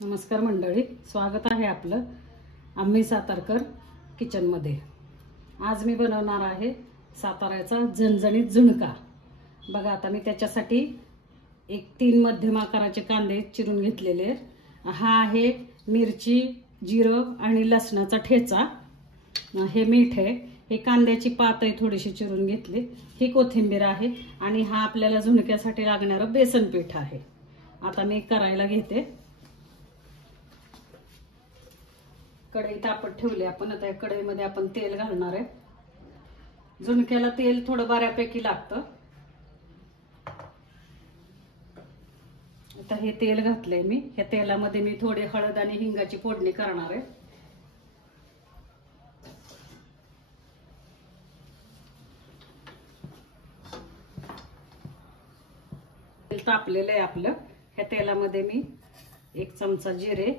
नमस्कार मंडळी, स्वागत आहे आपलं आम्ही सातारकर किचनमध्ये। आज मी बनवणार आहे साताऱ्याचा झणझणीत झुणका। बघा, आता मी त्याच्यासाठी एक 3 मध्यम आकाराचे कांदे चिरून घेतलेले। हा आहे मिरची, जिरं आणि लसणाचा ठेचा। हे मीठ आहे, हे कांद्याची पात आहे थोडीशी चिरून घेतली, ही कोथिंबीर आहे आणि हा आपल्याला झुणक्यासाठी लागणारं बेसन पीठ आहे। आता मी करायला घेते। कढई तापत ठेवली आपण। आता या कढईमध्ये आपण तेल घालणार आहे। झुणक्याला तेल थोडं बऱ्यापैकी लागतं। आता हे तेल घातलंय मी। या तेलामध्ये मी थोडी हळद आणि हिंगाची फोडणी करणार आहे। तेल तापलेलं आहे आपलं। या तेलामध्ये मी 1 चमचा जिरे,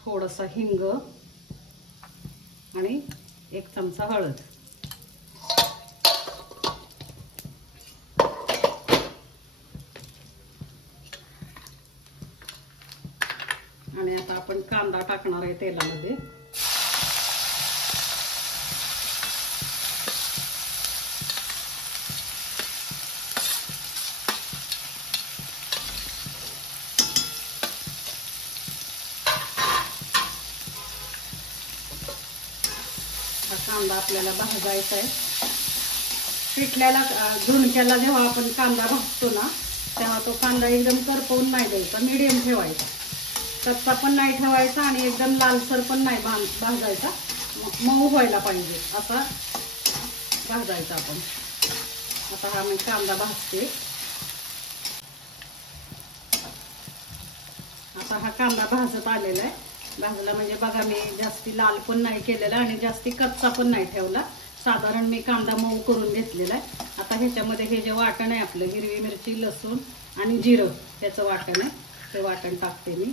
थोडासा हिंग आणि 1 चमचा हळद, आणि आता आपण कांदा टाकणार आहे तेलामध्ये। हा कांदा आपल्याला भाजायचा आहे। पिठल्याला झुणक्याला जेव्हा आपण कांदा भाजतो ना, तेव्हा तो कांदा एकदम करपवून नाही द्यायचा, मीडियम ठेवायचा। कच्चा पण नाही ठेवायचा आणि एकदम लालसर पण नाही भाजायचा, मऊ व्हायला पाहिजे असा भाजायचा आपण। आता हा मी कांदा भाजते। आता हा कांदा भाजत आलेला आहे। भाजला म्हणजे बघा, मी जास्ती लाल पण नाही केलेला आणि जास्ती कच्चा पण नाही ठेवला, साधारण मी कांदा मऊ करून घेतलेला आहे। आता ह्याच्यामध्ये हे जे वाटण आहे आपलं, हिरवी मिरची, लसूण आणि जिरं, त्याचं वाटण आहे, ते वाटण टाकते मी।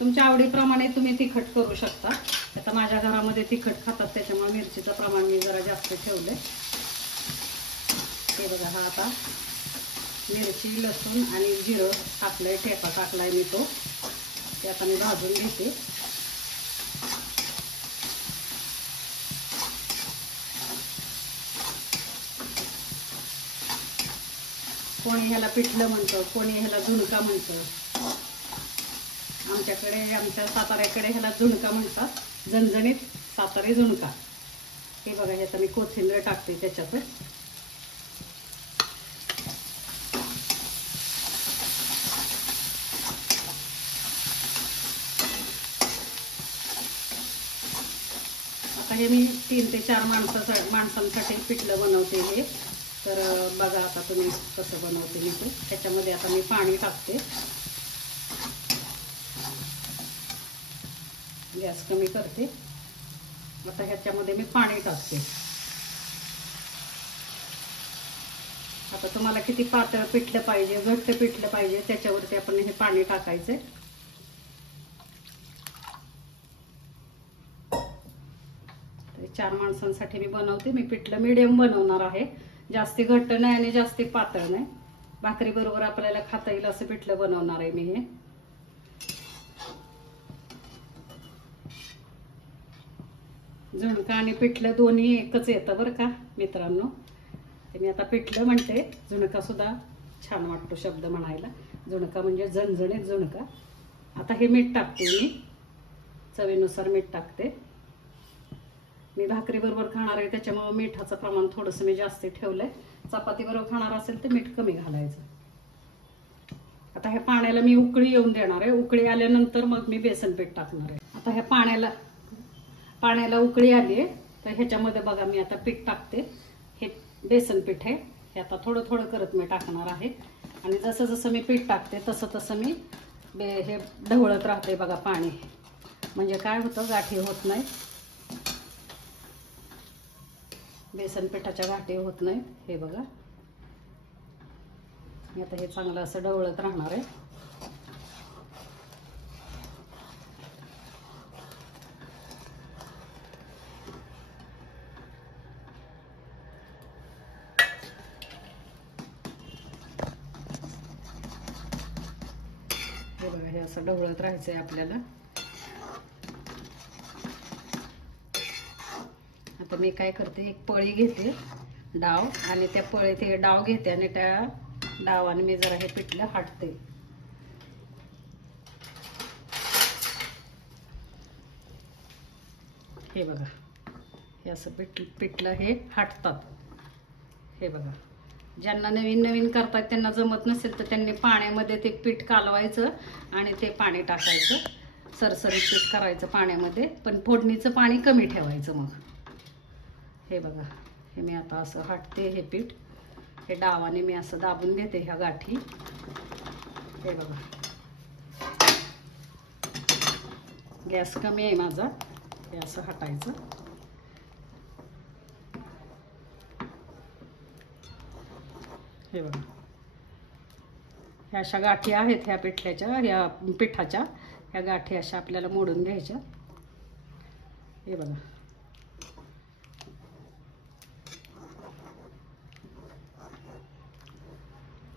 तुमच्या आवडीप्रमाणे तुम्ही तिखट करू शकता। आता माझ्या घरामध्ये तिखट खातात, त्याच्यामुळे मिरचीचं प्रमाण मी जरा जास्त ठेवलंय। हे बघा, हा आता मिरची, लसूण आणि जिरं टाकलंय, ठेचा टाकलाय मी तो। ते आता मी भाजून घेते। कोणी ह्याला पिठलं म्हणतं, कोणी ह्याला झुणका म्हणतं। आमच्या साताऱ्याकडे ह्याला झुणका म्हणतात, झणझणीत सातारी झुणका। हे बघा, ह्यात मी कोथिंबीर टाकते त्याच्यात। आता हे मी 3 ते 4 माणसांसाठी पिठलं बनवते हे। तर बघा आता तुम्ही कसं बनवते मी ते। त्याच्यामध्ये आता मी पाणी टाकते। गॅस कमी करते। आता ह्याच्यामध्ये मी पाणी टाकते। आता तुम्हाला किती पातळ पिठलं पाहिजे, घट्ट पिठलं पाहिजे, त्याच्यावरती आपण हे पाणी टाकायचं। 4 माणसांसाठी मी बनवते। मी पिठलं मीडियम बनवणार आहे, जास्ती घट्ट नाही आणि जास्ती पातळ नाही। भाकरी बरोबर आपल्याला खाता येईल असं पिठलं बनवणार आहे मी हे। झुणका आणि पिठलं दोन्ही एकच येतं बरं का मित्रांनो। मी आता पिठलं म्हणते, झुणका सुद्धा छान वाटतो शब्द म्हणायला। झुणका म्हणजे झणझणीत झुणका। आता हे मीठ टाकते मी, चवीनुसार मीठ टाकते। मी भाकरी बरोबर खाणार आहे, त्याच्यामुळे मिठाचं प्रमाण थोडंसं मी जास्त ठेवलंय। चपाती बरोबर खाणार असेल तर मीठ कमी घालायचं। आता ह्या पाण्याला मी उकळी येऊन देणार आहे। उकळी आल्यानंतर मग मी बेसन पीठ टाकणार आहे। आता ह्या पाण्याला उकळी आली आहे, तर ह्याच्यामध्ये बघा मी आता पीठ टाकते। हे बेसन पीठ आहे, हे आता थोडं थोडं करत मी टाकणार आहे। आणि जसं जसं मी पीठ टाकते तसं तसं मी हे ढवळत राहते बघा पाणी, म्हणजे काय होतं, गाठी होत नाही, बेसन पिठाच्या गाठी होत नाहीत। हे बघा, मी आता हे चांगलं असं ढवळत राहणार आहे। हे असं ढवळत राहायचंय आपल्याला. आता मी काय करते, एक पळी घेते डाव, आणि त्या पळीत हे डाव घेते आणि त्या डावाने मी जरा हे पिठलं हटते. हे बघा, हे असं पिठलं हे हटतात. हे बघा, ज्यांना नवीन नवीन करतात त्यांना जमत नसेल तर त्यांनी पाण्यामध्ये ते पीठ कालवायचं आणि ते पाणी टाकायचं, सरसरीत पीठ करायचं पाण्यामध्ये, पण फोडणीचं पाणी कमी ठेवायचं. मग हे बघा, हे मी आता असं हटते हे पीठ. हे डावाने मी असं दाबून घेते ह्या गाठी. हे बघा, गॅस कमी आहे माझा. हे असं हटायचं. हे बघा, ह्या अशा गाठी आहेत ह्या पिठल्याच्या, ह्या पिठाच्या ह्या गाठी अशा आपल्याला मोडून घ्यायच्या. हे बघा,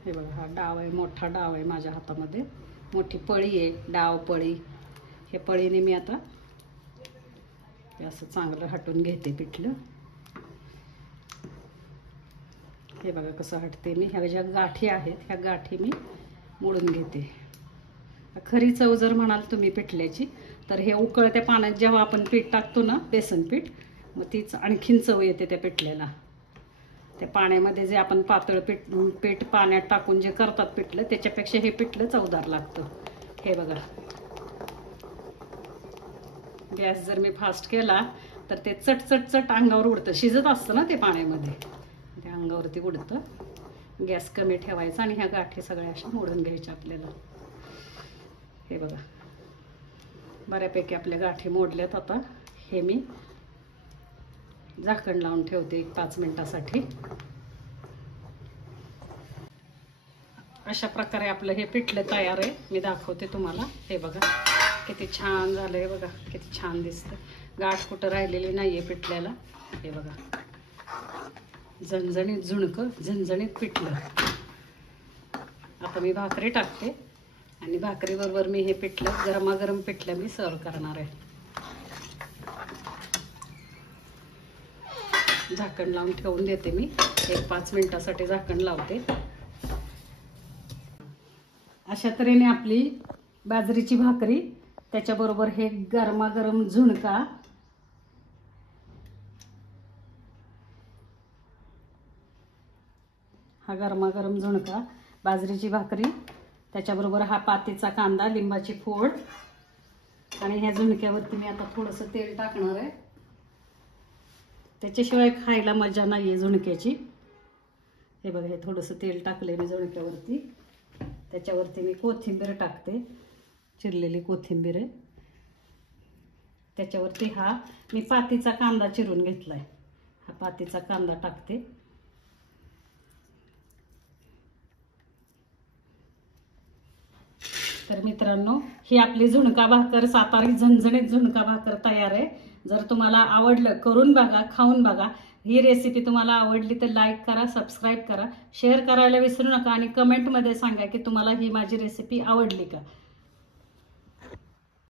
हे बघा, हा डाव आहे, मोठा डाव आहे माझ्या हातामध्ये, मोठी पळी आहे, डाव पळी. हे पळीने मी आता हे असं चांगलं हटून घेते पिठलं. हे बघा कसं हटते मी. ह्या ज्या गाठी आहेत ह्या गाठी मी मोडून घेते. खरी चव जर म्हणाल तुम्ही पिठल्याची तर हे उकळत्या पाण्यात जेव्हा आपण पीठ टाकतो ना, बेसन पीठ, मग तीच आणखीन चव येते त्या पिठल्याला. त्या पाण्यामध्ये जे आपण पातळ पीठ पाण्यात टाकून जे करतात पिठलं, त्याच्यापेक्षा हे पिठलं चवदार लागतं. हे बघा, गॅस जर मी फास्ट केला तर ते चट चट चट अंगावर उडतं. शिजत असतं ना ते पाण्यामध्ये, ते अंगावरती उडतं. गॅस कमी ठेवायचा आणि ह्या गाठी सगळ्या अशा मोडून घ्यायच्या आपल्याला. हे बघा, बऱ्यापैकी आपल्या गाठी मोडल्यात. आता हे मी झाकण लावून ठेवते 5 मिनिटासाठी. अशा प्रकारे आपलं हे पिठलं तयार आहे. मी दाखवते तुम्हाला. हे बघा किती छान झालंय. बघा किती छान दिसतं. गाठ कुठं राहिलेली नाहीये पिठल्याला. हे बघा, झणझणीत झुणकं, झणझणीत पिठलं. आता मी भाकरी टाकते आणि भाकरीबरोबर मी हे पिठलं, गरमागरम पिठलं मी सर्व करणार आहे. झाकण लावून ठेवून देते मी. 5 मिनिटासाठी झाकण लावते. अशा तऱ्हेने आपली बाजरीची भाकरी, त्याच्याबरोबर हे गरमागरम झुणका, हा गरमागरम झुणका, बाजरीची भाकरी, त्याच्याबरोबर हा पातीचा कांदा, लिंबाची फोड, आणि ह्या झुणक्यावरती मी आता थोडंसं तेल टाकणार आहे. त्याच्याशिवाय खायला मजा नाही आहे झुणक्याची. हे बघा, हे थोडंसं तेल टाकले मी झुणक्यावरती. त्याच्यावरती मी कोथिंबीर टाकते, चिरलेली कोथिंबीर आहे. त्याच्यावरती हा मी पातीचा कांदा चिरून घेतलाय, हा पातीचा कांदा टाकते. तर मित्रांनो, ही आपली झुणका भाकर, सातारी झणझणीत झुणका भाकर तयार आहे. जर तुम्हाला आवडलं, करून बघा, खाऊन बघा. ही रेसिपी तुम्हाला आवडली तर लाईक करा, सबस्क्राईब करा, शेअर करायला विसरू नका आणि कमेंटमध्ये सांगा की तुम्हाला ही माझी रेसिपी आवडली का.